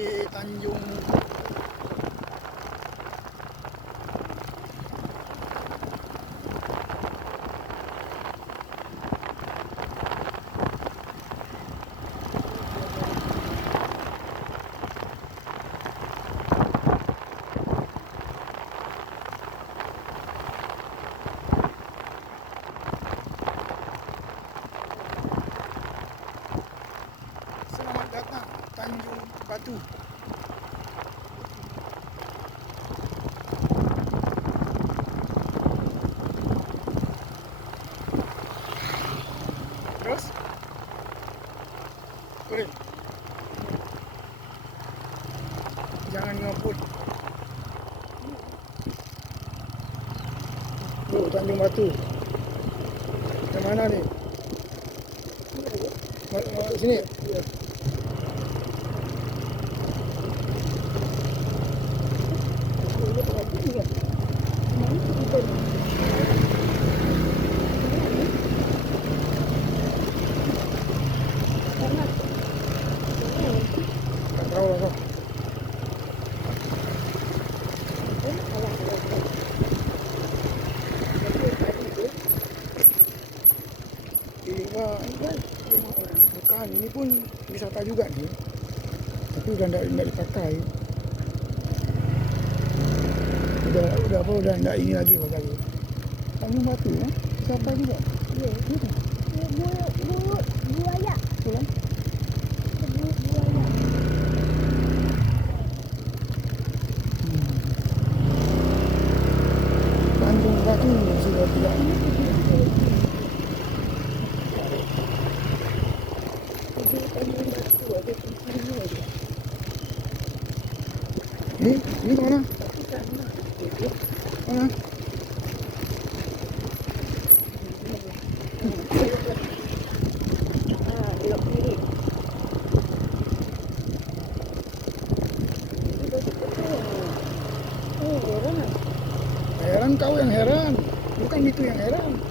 dari Tanjung Selamat datang Tanjung Batu. Terus? Kuring. Jangan ngebut. Tanjung Batu. Yang mana nih? Sini. Ya. Tak tahu lah. Bukan, ini pun wisata juga nih, tapi udah tidak dipakai. Udah tidak ini lagi pakai. Tanjung Batu ya, wisata juga. Iya, gitu. Buaya. Pulang. Buaya. Tanjung Batu sudah tidak. Ini kemana? Mana? Belok kiri. Heran kau yang heran, bukan itu yang heran.